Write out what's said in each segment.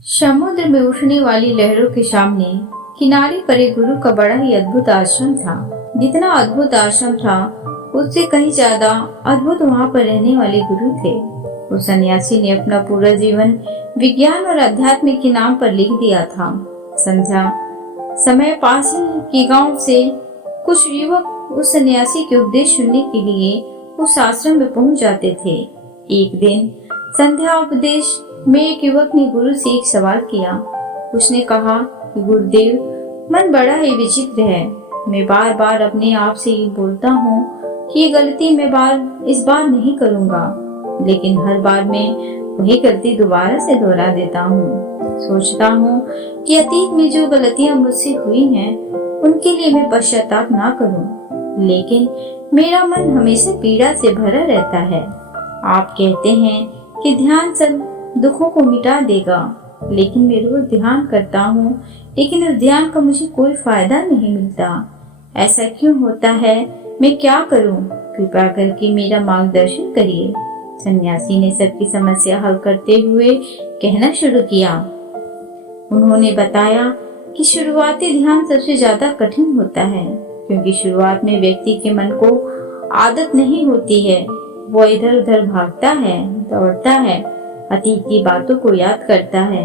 समुद्र में उठने वाली लहरों के सामने किनारे पर एक गुरु का बड़ा ही अद्भुत आश्रम था। जितना अद्भुत आश्रम था उससे कहीं ज्यादा अद्भुत वहाँ पर रहने वाले गुरु थे। उस सन्यासी ने अपना पूरा जीवन विज्ञान और अध्यात्म के नाम पर लिख दिया था। संध्या समय पास ही के गांव से कुछ युवक उस सन्यासी के उपदेश सुनने के लिए उस आश्रम में पहुंच जाते थे। एक दिन संध्या उपदेश में एक युवक ने गुरु से एक सवाल किया। उसने कहा कि गुरुदेव, मन बड़ा ही विचित्र है। मैं बार बार अपने आप से ये बोलता हूँ कि ये गलती मैं इस बार नहीं करूँगा, लेकिन हर बार मैं वही गलती दोबारा से दोहरा देता हूँ। सोचता हूँ कि अतीत में जो गलतियाँ मुझसे हुई हैं उनके लिए मैं पश्चाताप ना करूँ, लेकिन मेरा मन हमेशा पीड़ा से भरा रहता है। आप कहते हैं कि ध्यान सब दुखों को मिटा देगा, लेकिन मैं रोज ध्यान करता हूँ, लेकिन उस ध्यान का मुझे कोई फायदा नहीं मिलता। ऐसा क्यों होता है? मैं क्या करूँ? कृपया करके मेरा मार्गदर्शन करिए। सन्यासी ने सबकी समस्या हल करते हुए कहना शुरू किया। उन्होंने बताया कि शुरुआती ध्यान सबसे ज्यादा कठिन होता है, क्योंकि शुरुआत में व्यक्ति के मन को आदत नहीं होती है। वो इधर उधर भागता है, दौड़ता है, अतीत की बातों को याद करता है,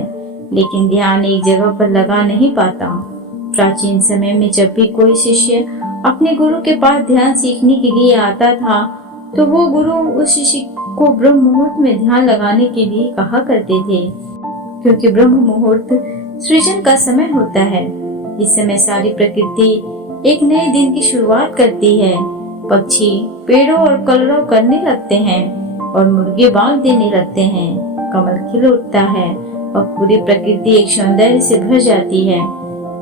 लेकिन ध्यान एक जगह पर लगा नहीं पाता। प्राचीन समय में जब भी कोई शिष्य अपने गुरु के पास ध्यान सीखने के लिए आता था, तो वो गुरु उस शिष्य को ब्रह्म मुहूर्त में ध्यान लगाने के लिए कहा करते थे, क्योंकि ब्रह्म मुहूर्त सृजन का समय होता है। इस समय सारी प्रकृति एक नए दिन की शुरुआत करती है। पक्षी पेड़ों और कलरव करने लगते हैं और मुर्गे बांग देने लगते हैं। कमल खिल उठता है और पूरी प्रकृति एक सौंदर्य से भर जाती है।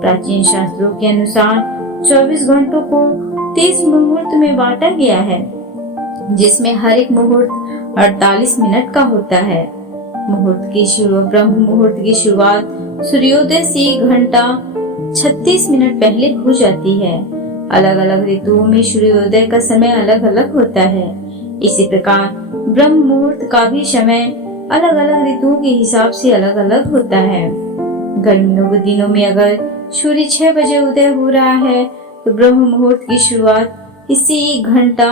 प्राचीन शास्त्रों के अनुसार 24 घंटों को 30 मुहूर्त में बांटा गया है, जिसमें हर एक मुहूर्त 48 मिनट का होता है। ब्रह्म मुहूर्त की शुरुआत सूर्योदय से 1 घंटा 36 मिनट पहले हो जाती है। अलग अलग ऋतुओं में सूर्योदय का समय अलग अलग होता है। इसी प्रकार ब्रह्म मुहूर्त का भी समय अलग अलग ऋतुओं के हिसाब से अलग अलग होता है। गर्मियों के दिनों में अगर सूर्य 6 बजे उदय हो रहा है, तो ब्रह्म मुहूर्त की शुरुआत इससे 1 घंटा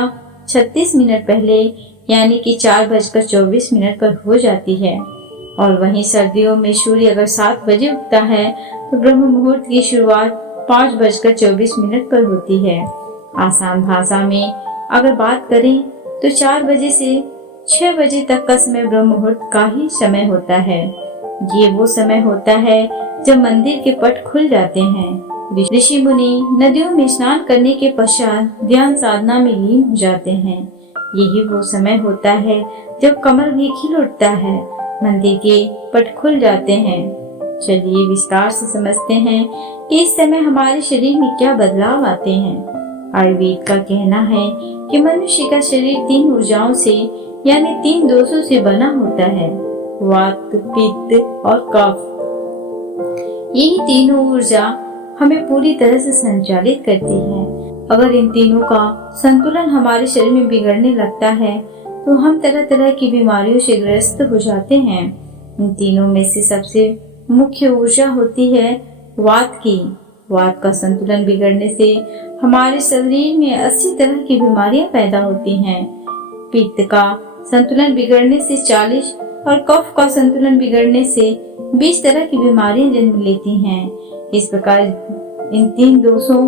36 मिनट पहले यानी कि 4:24 पर हो जाती है। और वहीं सर्दियों में सूर्य अगर 7 बजे उगता है, तो ब्रह्म मुहूर्त की शुरुआत 5:24 पर होती है। आसान भाषा में अगर बात करें तो 4 बजे से 6 बजे तक का समय ब्रह्म मुहूर्त का ही समय होता है। ये वो समय होता है जब मंदिर के पट खुल जाते हैं। ऋषि मुनि नदियों में स्नान करने के पश्चात ध्यान साधना में लीन हो जाते हैं। यही वो समय होता है जब कमल भी खिल उठता है, मंदिर के पट खुल जाते हैं। चलिए विस्तार से समझते हैं कि इस समय हमारे शरीर में क्या बदलाव आते हैं। आयुर्वेद का कहना है कि मनुष्य का शरीर 3 ऊर्जाओं से यानी 3 दोषों से बना होता है, वात, पित्त और कफ। यही तीनों ऊर्जा हमें पूरी तरह से संचालित करती है। अगर इन तीनों का संतुलन हमारे शरीर में बिगड़ने लगता है, तो हम तरह तरह की बीमारियों से ग्रस्त हो जाते हैं। इन तीनों में से सबसे मुख्य ऊर्जा होती है वात की। वात का संतुलन बिगड़ने से हमारे शरीर में 80 तरह की बीमारियां पैदा होती हैं। पित्त का संतुलन बिगड़ने से 40 और कफ का संतुलन बिगड़ने से 20 तरह की बीमारियां जन्म लेती हैं। इस प्रकार इन 3 दोषों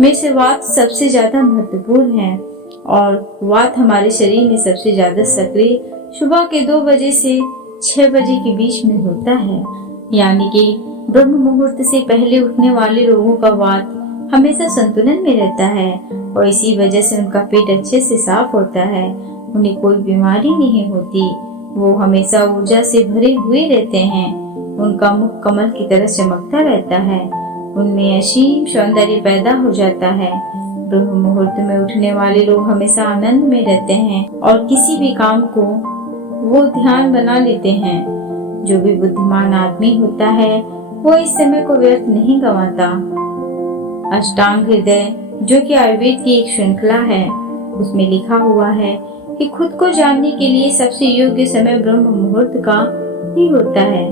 में से वात सबसे ज्यादा महत्वपूर्ण है और वात हमारे शरीर में सबसे ज्यादा सक्रिय सुबह के 2 बजे से 6 बजे के बीच में होता है, यानी कि ब्रह्म मुहूर्त से पहले उठने वाले लोगों का वात हमेशा संतुलन में रहता है और इसी वजह से उनका पेट अच्छे से साफ होता है। उन्हें कोई बीमारी नहीं होती। वो हमेशा ऊर्जा से भरे हुए रहते हैं। उनका मुख कमल की तरह चमकता रहता है। उनमें असीम सौंदर्य पैदा हो जाता है। ब्रह्म मुहूर्त में उठने वाले लोग हमेशा आनंद में रहते हैं और किसी भी काम को वो ध्यान बना लेते हैं। जो भी बुद्धिमान आदमी होता है वो इस समय को व्यर्थ नहीं गंवाता। अष्टांग हृदय, जो कि आयुर्वेद की एक श्रृंखला है, उसमें लिखा हुआ है कि खुद को जानने के लिए सबसे योग्य समय ब्रह्म मुहूर्त का ही होता है।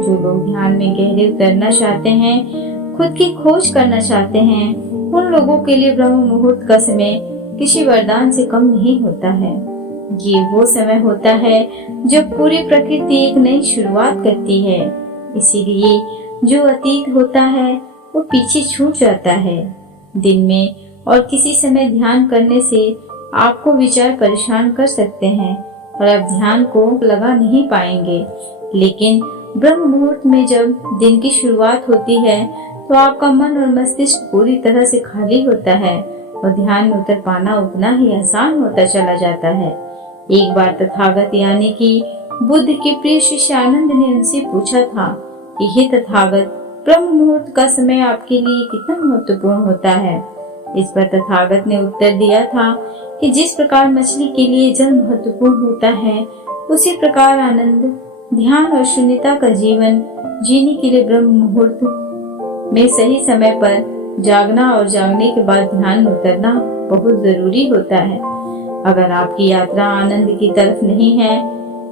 जो लोग ध्यान में गहरे उतरना चाहते हैं, खुद की खोज करना चाहते हैं, उन लोगों के लिए ब्रह्म मुहूर्त का समय किसी वरदान से कम नहीं होता है। ये वो समय होता है जब पूरी प्रकृति एक नई शुरुआत करती है। इसीलिए जो अतीत होता है वो पीछे छूट जाता है। दिन में और किसी समय ध्यान करने से आपको विचार परेशान कर सकते हैं और आप ध्यान को लगा नहीं पाएंगे, लेकिन ब्रह्म मुहूर्त में जब दिन की शुरुआत होती है तो आपका मन और मस्तिष्क पूरी तरह से खाली होता है और ध्यान में उतर पाना उतना ही आसान होता चला जाता है। एक बार तथागत यानी कि बुद्ध के प्रिय शिष्य आनंद ने उनसे पूछा था कि हे तथागत, ब्रह्म मुहूर्त का समय आपके लिए कितना महत्वपूर्ण होता है। इस पर तथागत ने उत्तर दिया था कि जिस प्रकार मछली के लिए जल महत्वपूर्ण होता है, उसी प्रकार आनंद, ध्यान और शून्यता का जीवन जीने के लिए ब्रह्म मुहूर्त में सही समय पर जागना और जागने के बाद ध्यान में उतरना बहुत जरूरी होता है। अगर आपकी यात्रा आनंद की तरफ नहीं है,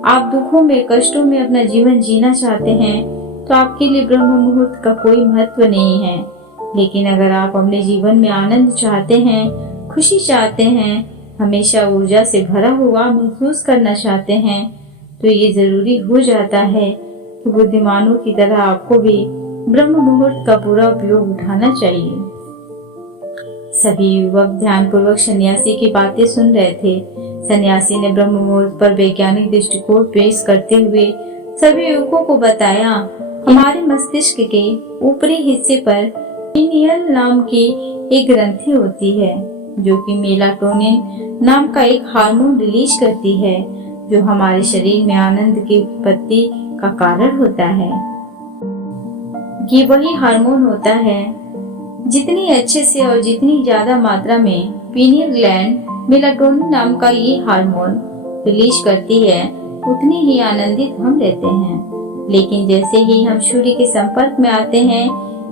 आप दुखों में, कष्टों में अपना जीवन जीना चाहते हैं, तो आपके लिए ब्रह्म मुहूर्त का कोई महत्व नहीं है। लेकिन अगर आप अपने जीवन में आनंद चाहते हैं, खुशी चाहते हैं, हमेशा ऊर्जा से भरा हुआ महसूस करना चाहते हैं, तो ये जरूरी हो जाता है कि बुद्धिमानों की तरह आपको भी ब्रह्म मुहूर्त का पूरा उपयोग उठाना चाहिए। सभी युवक ध्यान पूर्वक सन्यासी की बातें सुन रहे थे। सन्यासी ने ब्रह्म मुहूर्त पर वैज्ञानिक दृष्टिकोण पेश करते हुए सभी युवकों को बताया, हमारे मस्तिष्क के ऊपरी हिस्से पर पीनियल नाम की एक ग्रंथि होती है, जो कि मेलाटोनिन नाम का एक हार्मोन रिलीज करती है, जो हमारे शरीर में आनंद की उत्पत्ति का कारण होता है। ये वही हार्मोन होता है, जितनी अच्छे से और जितनी ज्यादा मात्रा में पीनियल ग्लैंड मेलाटोनिन नाम का ये हार्मोन रिलीज करती है, उतनी ही आनंदित हम रहते हैं। लेकिन जैसे ही हम सूर्य के संपर्क में आते हैं,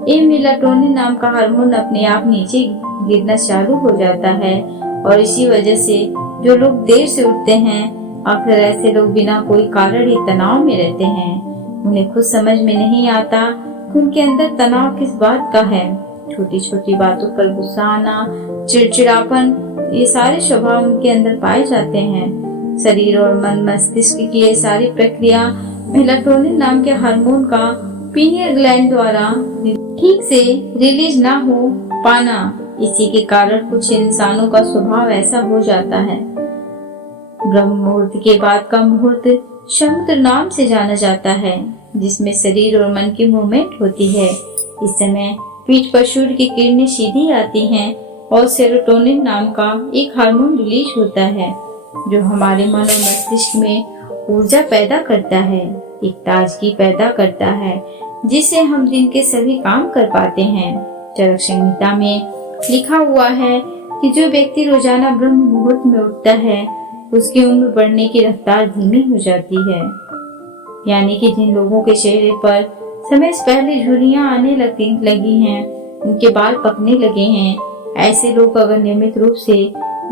ये मेलाटोनिन नाम का हार्मोन अपने आप नीचे गिरना चालू हो जाता है और इसी वजह से जो लोग देर से उठते हैं, अक्सर ऐसे लोग बिना कोई कारण ही तनाव में रहते हैं। उन्हें खुद समझ में नहीं आता कि उनके अंदर तनाव किस बात का है। छोटी छोटी बातों पर गुस्सा आना, चिड़चिड़ापन, ये सारे स्वभाव उनके अंदर पाए जाते हैं। शरीर और मन, मस्तिष्क की ये सारी प्रक्रिया मेलाटोनिन नाम के हार्मोन का पीनियल ग्लैंड द्वारा ठीक से रिलीज ना हो पाना, इसी के कारण कुछ इंसानों का स्वभाव ऐसा हो जाता है। ब्रह्म मुहूर्त के बाद का मुहूर्त समुद्र नाम से जाना जाता है, जिसमें शरीर और मन की मूवमेंट होती है। इस समय पीठ पर सूर्य की किरणें सीधी आती हैं और सेरोटोनिन नाम का एक हार्मोन रिलीज होता है, जो हमारे मन और मस्तिष्क में ऊर्जा पैदा करता है, एक ताजगी पैदा करता है, जिससे हम दिन के सभी काम कर पाते हैं। चरक संहिता में लिखा हुआ है कि जो व्यक्ति रोजाना ब्रह्म मुहूर्त में उठता है, उसकी उम्र बढ़ने की रफ्तार धीमी हो जाती है। यानी कि जिन लोगों के चेहरे पर समय से पहले झुर्रियां आने लगी हैं, उनके बाल पकने लगे हैं, ऐसे लोग अगर नियमित रूप से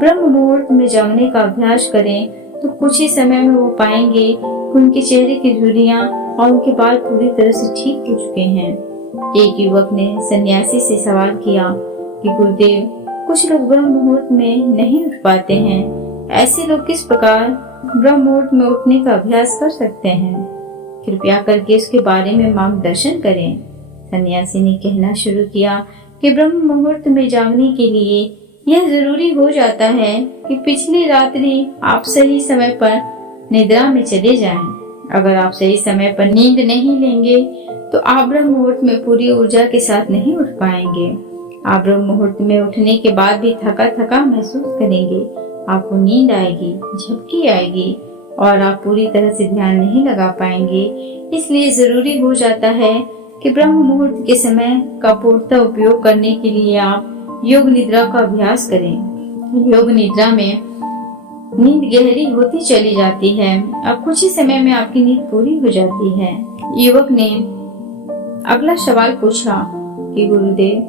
ब्रह्म मुहूर्त में जागने का अभ्यास करें, तो कुछ ही समय में वो पाएंगे कि उनके चेहरे की झुर्रियां और उनके बाल पूरी तरह से ठीक हो चुके हैं। एक युवक ने सन्यासी से सवाल किया कि गुरुदेव, कुछ लोग ब्रह्म मुहूर्त में नहीं उठ पाते हैं, ऐसे लोग किस प्रकार ब्रह्म मुहूर्त में उठने का अभ्यास कर सकते हैं? कृपया करके इसके बारे में मार्गदर्शन करें। सन्यासी ने कहना शुरू किया कि ब्रह्म मुहूर्त में जागने के लिए यह जरूरी हो जाता है कि पिछली रात्रि आप सही समय पर निद्रा में चले जाएं। अगर आप सही समय पर नींद नहीं लेंगे तो आप ब्रह्म मुहूर्त में पूरी ऊर्जा के साथ नहीं उठ पाएंगे। आप ब्रह्म मुहूर्त में उठने के बाद भी थका थका महसूस करेंगे, आपको नींद आएगी, झपकी आएगी और आप पूरी तरह से ध्यान नहीं लगा पाएंगे। इसलिए जरूरी हो जाता है कि ब्रह्म मुहूर्त के समय का पूर्णतः उपयोग करने के लिए आप योग निद्रा का अभ्यास करें। योग निद्रा में नींद गहरी होती चली जाती है। अब कुछ ही समय में आपकी नींद पूरी हो जाती है। युवक ने अगला सवाल पूछा कि गुरुदेव,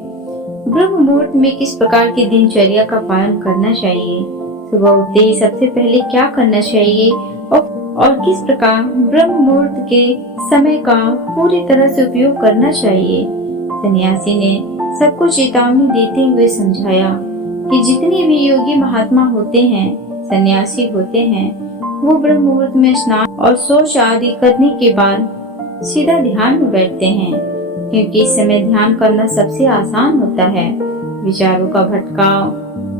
ब्रह्म मुहूर्त में किस प्रकार की दिनचर्या का पालन करना चाहिए? सुबह उठते ही सबसे पहले क्या करना चाहिए और और किस प्रकार ब्रह्म मुहूर्त के समय का पूरी तरह से उपयोग करना चाहिए। सन्यासी ने सबको चेतावनी देते हुए समझाया कि जितने भी योगी महात्मा होते हैं, सन्यासी होते हैं, वो ब्रह्म मुहूर्त में स्नान और शौच आदि करने के बाद सीधा ध्यान में बैठते हैं, क्योंकि इस समय ध्यान करना सबसे आसान होता है। विचारों का भटकाव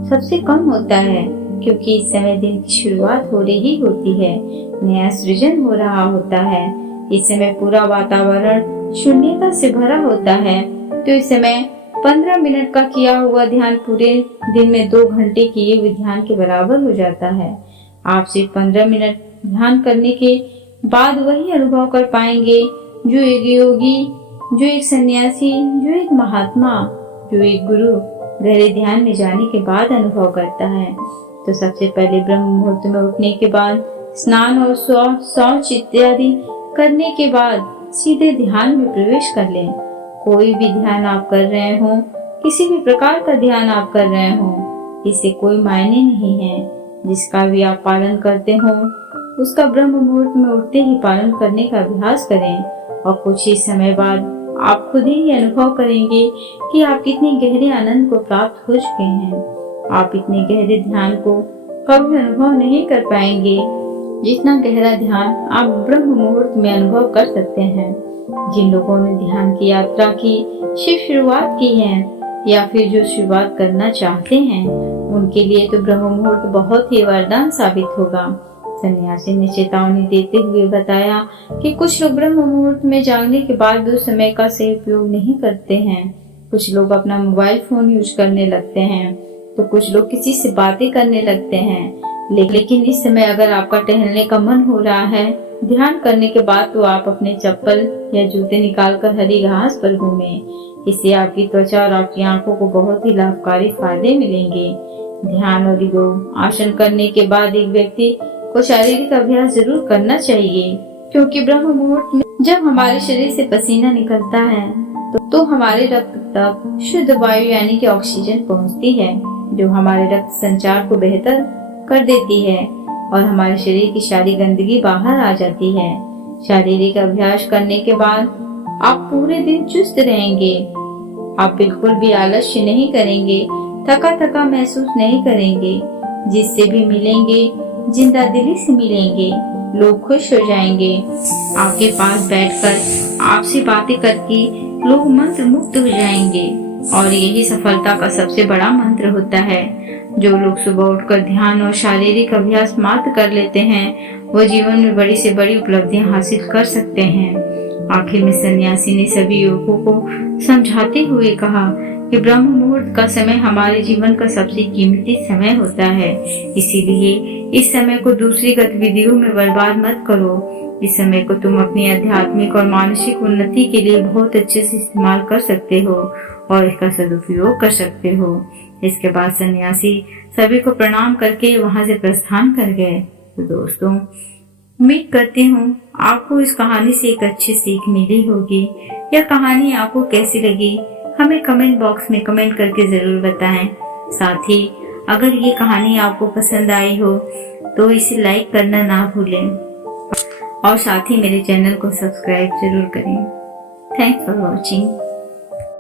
सबसे कम होता है, क्योंकि इस समय दिन की शुरुआत हो रही होती है, नया सृजन हो रहा होता है। इस समय पूरा वातावरण शून्यता से भरा होता है, तो इस समय 15 मिनट का किया हुआ ध्यान पूरे दिन में 2 घंटे किए हुए ध्यान के बराबर हो जाता है। आप सिर्फ 15 मिनट ध्यान करने के बाद वही अनुभव कर पाएंगे जो एक योगी, जो एक सन्यासी, जो एक महात्मा, जो एक गुरु गहरे ध्यान में जाने के बाद अनुभव करता है। तो सबसे पहले ब्रह्म मुहूर्त में उठने के बाद स्नान और शौच इत्यादि करने के बाद सीधे ध्यान में प्रवेश कर लें। कोई भी ध्यान आप कर रहे हो, किसी भी प्रकार का ध्यान आप कर रहे हो, इससे कोई मायने नहीं है। जिसका भी आप पालन करते हो उसका ब्रह्म मुहूर्त में उठते ही पालन करने का अभ्यास करें, और कुछ ही समय बाद आप खुद ही अनुभव करेंगे कि आप कितने गहरे आनंद को प्राप्त हो चुके हैं। आप इतने गहरे ध्यान को कभी अनुभव नहीं कर पाएंगे जितना गहरा ध्यान आप ब्रह्म मुहूर्त में अनुभव कर सकते हैं। जिन लोगों ने ध्यान की यात्रा की सिर्फ शुरुआत की है, या फिर जो शुरुआत करना चाहते हैं, उनके लिए तो ब्रह्म मुहूर्त बहुत ही वरदान साबित होगा। सन्यासी ने चेतावनी देते हुए बताया कि कुछ लोग ब्रह्म मुहूर्त में जागने के बाद भी उस समय का सही उपयोग नहीं करते हैं। कुछ लोग अपना मोबाइल फोन यूज करने लगते हैं, तो कुछ लोग किसी से बातें करने लगते हैं। लेकिन इस समय अगर आपका टहलने का मन हो रहा है ध्यान करने के बाद, तो आप अपने चप्पल या जूते निकालकर हरी घास पर घूमें। इससे आपकी त्वचा और आपकी आंखों को बहुत ही लाभकारी फायदे मिलेंगे। ध्यान और योग आसन करने के बाद एक व्यक्ति को शारीरिक अभ्यास जरूर करना चाहिए, क्योंकि ब्रह्म मुहूर्त में जब हमारे शरीर से पसीना निकलता है तो हमारे रक्त तक शुद्ध वायु यानी कि ऑक्सीजन पहुंचती है, जो हमारे रक्त संचार को बेहतर कर देती है और हमारे शरीर की सारी गंदगी बाहर आ जाती है। शारीरिक अभ्यास करने के बाद आप पूरे दिन चुस्त रहेंगे। आप बिल्कुल भी आलस्य नहीं करेंगे, थका थका महसूस नहीं करेंगे। जिससे भी मिलेंगे जिंदा दिली से मिलेंगे, लोग खुश हो जाएंगे। आपके पास बैठकर आपसे बातें करके लोग मंत्र मुक्त हो जाएंगे, और यही सफलता का सबसे बड़ा मंत्र होता है। जो लोग सुबह उठकर ध्यान और शारीरिक अभ्यास मात्र कर लेते हैं, वो जीवन में बड़ी से बड़ी उपलब्धियां हासिल कर सकते हैं। आखिर में सन्यासी ने सभी युवकों को समझाते हुए कहा कि ब्रह्म मुहूर्त का समय हमारे जीवन का सबसे कीमती समय होता है, इसीलिए इस समय को दूसरी गतिविधियों में बर्बाद मत करो। इस समय को तुम अपनी आध्यात्मिक और मानसिक उन्नति के लिए बहुत अच्छे से इस्तेमाल कर सकते हो और इसका सदुपयोग कर सकते हो। इसके बाद सन्यासी सभी को प्रणाम करके वहां से प्रस्थान कर गए। तो दोस्तों, उम्मीद करती हूँ आपको इस कहानी से एक अच्छी सीख मिली होगी। यह कहानी आपको कैसी लगी हमें कमेंट बॉक्स में कमेंट करके जरूर बताएं। साथ ही अगर ये कहानी आपको पसंद आई हो तो इसे लाइक करना ना भूलें, और साथ ही मेरे चैनल को सब्सक्राइब जरूर करें। Thanks for watching.